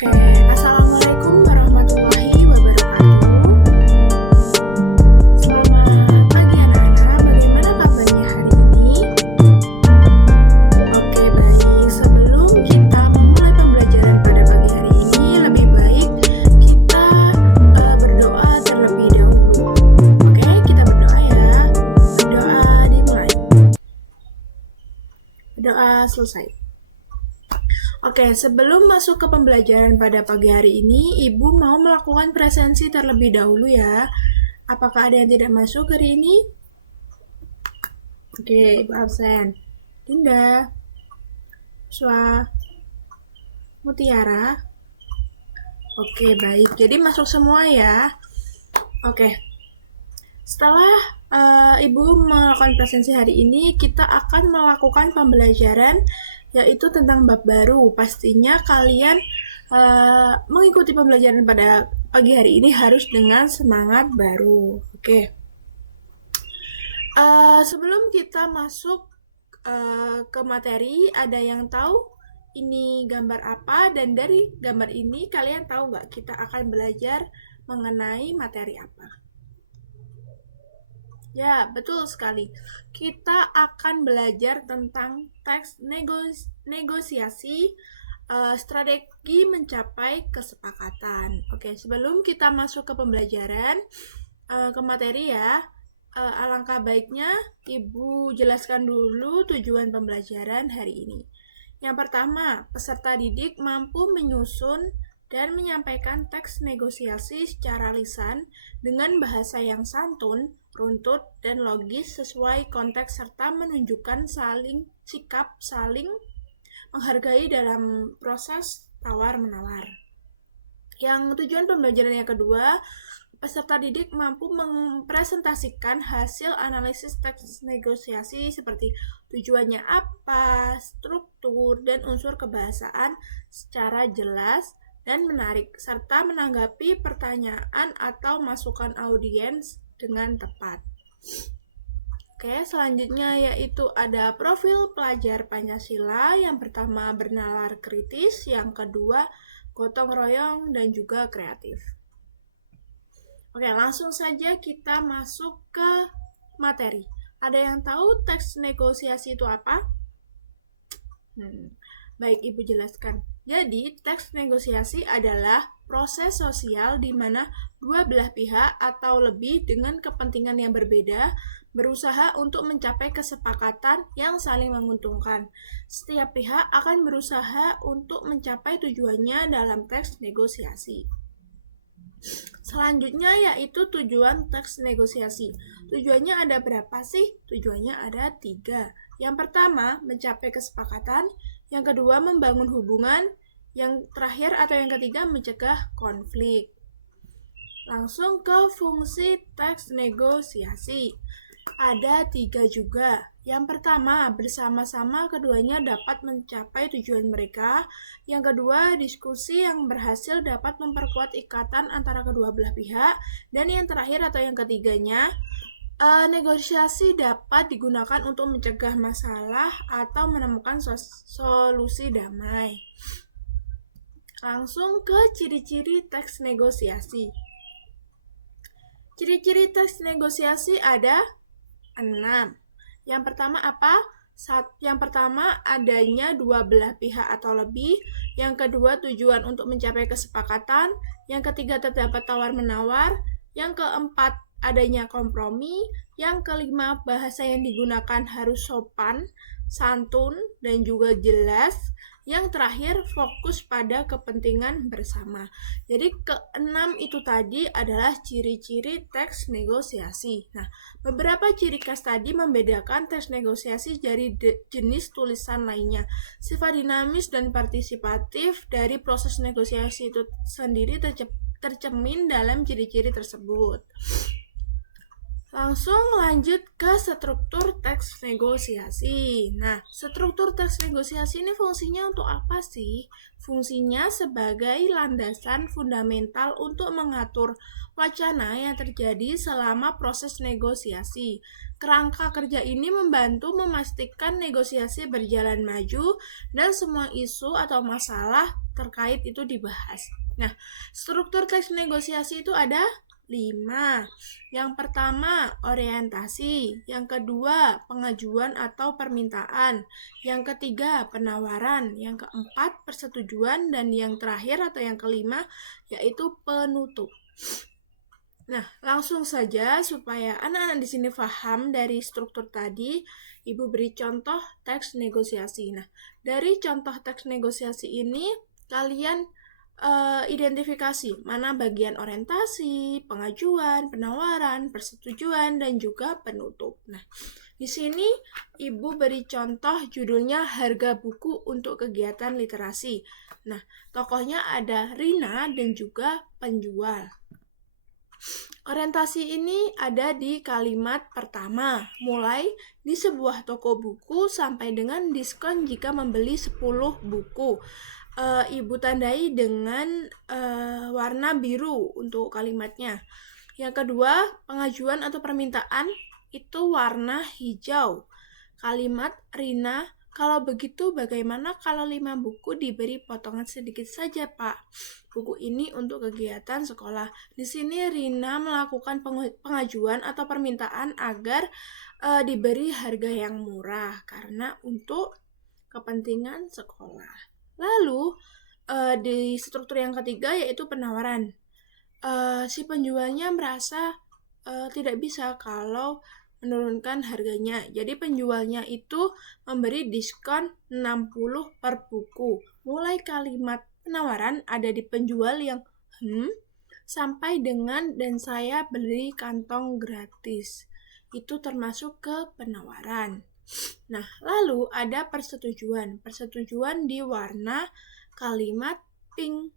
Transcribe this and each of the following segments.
Oke, Assalamualaikum warahmatullahi wabarakatuh. Selamat pagi anak-anak, bagaimana kabarnya hari ini? Oke, baik. Sebelum kita memulai pembelajaran pada pagi hari ini, lebih baik kita berdoa terlebih dahulu. Oke, kita berdoa ya. Berdoa dimulai. Berdoa selesai. Oke, sebelum masuk ke pembelajaran pada pagi hari ini, Ibu mau melakukan presensi terlebih dahulu ya. Apakah ada yang tidak masuk hari ini? Oke, Ibu absen. Dinda, Swa, Mutiara. Oke, baik. Jadi masuk semua ya. Oke. Setelah Ibu melakukan presensi hari ini, kita akan melakukan pembelajaran yaitu tentang bab baru. Pastinya kalian mengikuti pembelajaran pada pagi hari ini harus dengan semangat baru. Oke. Sebelum kita masuk ke materi, ada yang tahu ini gambar apa? Dan dari gambar ini kalian tahu nggak kita akan belajar mengenai materi apa? Ya, betul sekali. Kita akan belajar tentang teks negosiasi, strategi mencapai kesepakatan. Oke, sebelum kita masuk ke pembelajaran, ke materi ya, alangkah baiknya Ibu jelaskan dulu tujuan pembelajaran hari ini. Yang pertama, peserta didik mampu menyusun dan menyampaikan teks negosiasi secara lisan dengan bahasa yang santun, runtut, dan logis sesuai konteks serta menunjukkan sikap saling menghargai dalam proses tawar-menawar. Yang tujuan pembelajaran yang kedua, peserta didik mampu mempresentasikan hasil analisis teks negosiasi seperti tujuannya apa, struktur, dan unsur kebahasaan secara jelas dan menarik, serta menanggapi pertanyaan atau masukan audiens dengan tepat. Oke, selanjutnya yaitu ada profil pelajar Pancasila. Yang pertama bernalar kritis, yang kedua gotong royong, dan juga kreatif. Oke, langsung saja kita masuk ke materi. Ada yang tahu teks negosiasi itu apa? Baik, Ibu jelaskan. Jadi, teks negosiasi adalah proses sosial di mana dua belah pihak atau lebih dengan kepentingan yang berbeda berusaha untuk mencapai kesepakatan yang saling menguntungkan. Setiap pihak akan berusaha untuk mencapai tujuannya dalam teks negosiasi. Selanjutnya yaitu tujuan teks negosiasi. Tujuannya ada berapa sih? Tujuannya ada 3. Yang pertama, mencapai kesepakatan. Yang kedua, membangun hubungan. Yang terakhir atau yang ketiga, mencegah konflik. Langsung ke fungsi teks negosiasi. Ada 3 juga. Yang pertama, bersama-sama keduanya dapat mencapai tujuan mereka. Yang kedua, diskusi yang berhasil dapat memperkuat ikatan antara kedua belah pihak. Dan yang terakhir atau yang ketiganya, negosiasi dapat digunakan untuk mencegah masalah atau menemukan solusi damai. Langsung ke ciri-ciri teks negosiasi. Ciri-ciri teks negosiasi ada 6. Yang pertama apa? Yang pertama adanya dua belah pihak atau lebih. Yang kedua tujuan untuk mencapai kesepakatan. Yang ketiga terdapat tawar-menawar. Yang keempat adanya kompromi. Yang kelima bahasa yang digunakan harus sopan, santun, dan juga jelas. Yang terakhir fokus pada kepentingan bersama. Jadi keenam itu tadi adalah ciri-ciri teks negosiasi. Nah, beberapa ciri khas tadi membedakan teks negosiasi dari jenis tulisan lainnya. Sifat dinamis dan partisipatif dari proses negosiasi itu sendiri tercermin dalam ciri-ciri tersebut. Langsung lanjut ke struktur teks negosiasi. Nah, struktur teks negosiasi ini fungsinya untuk apa sih? Fungsinya sebagai landasan fundamental untuk mengatur wacana yang terjadi selama proses negosiasi. Kerangka kerja ini membantu memastikan negosiasi berjalan maju dan semua isu atau masalah terkait itu dibahas. Nah, struktur teks negosiasi itu ada 5. Yang pertama, orientasi. Yang kedua, pengajuan atau permintaan. Yang ketiga, penawaran. Yang keempat, persetujuan. Dan yang terakhir atau yang kelima, yaitu penutup. Nah, langsung saja supaya anak-anak di sini paham dari struktur tadi, Ibu beri contoh teks negosiasi. Nah, dari contoh teks negosiasi ini, kalian identifikasi mana bagian orientasi, pengajuan, penawaran, persetujuan, dan juga penutup. Nah, di sini Ibu beri contoh judulnya harga buku untuk kegiatan literasi. Nah, tokohnya ada Rina dan juga penjual. Orientasi ini ada di kalimat pertama, mulai di sebuah toko buku sampai dengan diskon jika membeli 10 buku. Ibu tandai dengan warna biru untuk kalimatnya. Yang kedua, pengajuan atau permintaan itu warna hijau. Kalimat Rina, kalau begitu bagaimana kalau 5 buku diberi potongan sedikit saja, Pak? Buku ini untuk kegiatan sekolah. Di sini Rina melakukan pengajuan atau permintaan agar diberi harga yang murah karena untuk kepentingan sekolah. Lalu di struktur yang ketiga yaitu penawaran. Si penjualnya merasa tidak bisa kalau menurunkan harganya. Jadi penjualnya itu memberi diskon 60 per buku. Mulai kalimat penawaran ada di penjual yang sampai dengan dan saya beli kantong gratis. Itu termasuk ke penawaran. Nah, lalu ada persetujuan. Persetujuan di warna kalimat pink.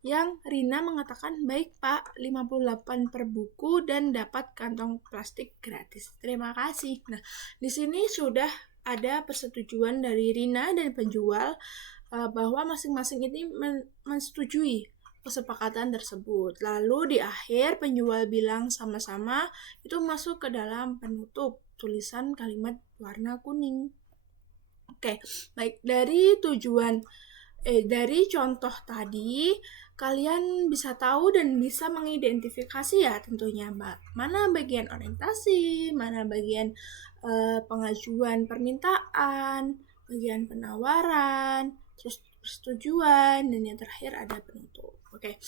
Yang Rina mengatakan, baik Pak, 58 per buku dan dapat kantong plastik gratis. Terima kasih. Nah, di sini sudah ada persetujuan dari Rina dan penjual bahwa masing-masing ini menyetujui kesepakatan tersebut. Lalu di akhir penjual bilang sama-sama itu masuk ke dalam penutup tulisan kalimat warna kuning. Oke, baik, dari dari contoh tadi kalian bisa tahu dan bisa mengidentifikasi ya tentunya Mbak. Mana bagian orientasi, mana bagian pengajuan permintaan, bagian penawaran, terus persetujuan, dan yang terakhir ada penutup. Oke.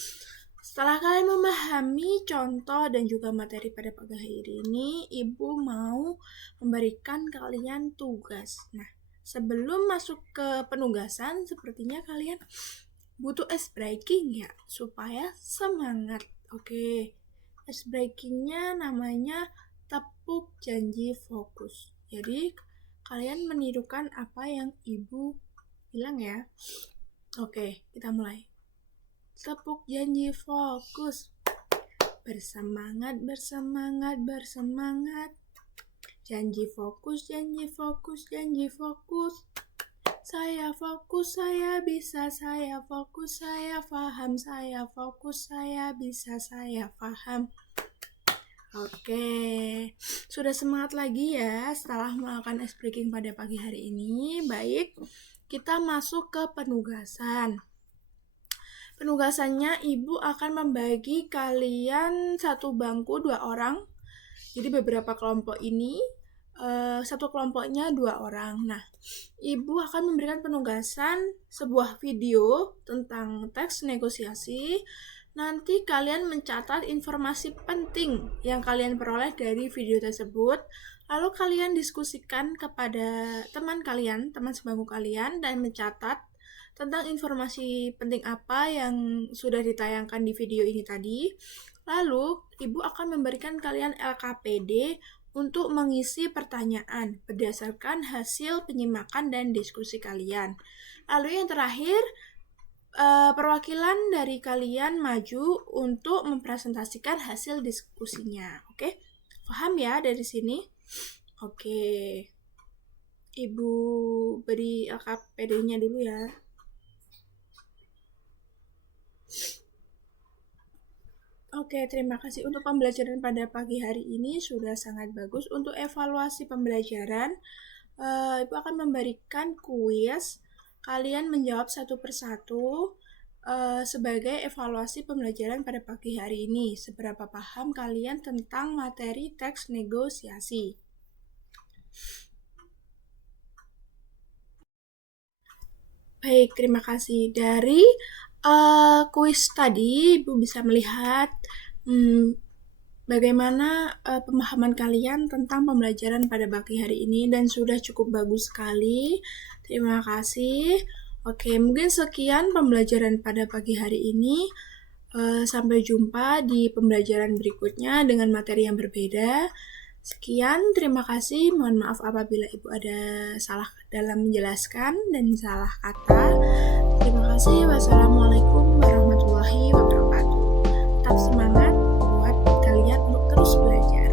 Setelah kalian memahami contoh dan juga materi pada pagi hari ini, Ibu mau memberikan kalian tugas. Nah, sebelum masuk ke penugasan, sepertinya kalian butuh ice breaking ya, supaya semangat. Oke, ice breakingnya namanya tepuk janji fokus. Jadi, kalian menirukan apa yang Ibu bilang ya. Oke, kita mulai. Tepuk janji fokus. Bersemangat, bersemangat, bersemangat. Janji fokus, janji fokus, janji fokus. Saya fokus, saya bisa, saya fokus, saya paham, saya fokus, saya bisa, saya paham. Oke, sudah semangat lagi ya setelah melakukan ice breaking pada pagi hari ini. Baik, kita masuk ke penugasan. Penugasannya Ibu akan membagi kalian satu bangku 2 orang. Jadi beberapa kelompok ini, satu kelompoknya 2 orang. Nah, Ibu akan memberikan penugasan sebuah video tentang teks negosiasi. Nanti kalian mencatat informasi penting yang kalian peroleh dari video tersebut. Lalu kalian diskusikan kepada teman kalian, teman sebangku kalian, dan mencatat tentang informasi penting apa yang sudah ditayangkan di video ini tadi. Lalu, Ibu akan memberikan kalian LKPD untuk mengisi pertanyaan berdasarkan hasil penyimakan dan diskusi kalian. Lalu yang terakhir, perwakilan dari kalian maju untuk mempresentasikan hasil diskusinya. Oke? Paham ya dari sini? Oke. Ibu beri LKPD-nya dulu ya. Oke, terima kasih untuk pembelajaran pada pagi hari ini sudah sangat bagus. Untuk evaluasi pembelajaran, Ibu akan memberikan kuis. Kalian menjawab satu persatu sebagai evaluasi pembelajaran pada pagi hari ini. Seberapa paham kalian tentang materi teks negosiasi? Baik, terima kasih. Dari kuis tadi, Ibu bisa melihat bagaimana pemahaman kalian tentang pembelajaran pada pagi hari ini dan sudah cukup bagus sekali. Terima kasih. Oke, mungkin sekian pembelajaran pada pagi hari ini. Sampai jumpa di pembelajaran berikutnya dengan materi yang berbeda. Sekian, terima kasih. Mohon maaf apabila Ibu ada salah dalam menjelaskan dan salah kata. Terima kasih. Wassalamualaikum warahmatullahi wabarakatuh. Tetap semangat buat kalian untuk terus belajar.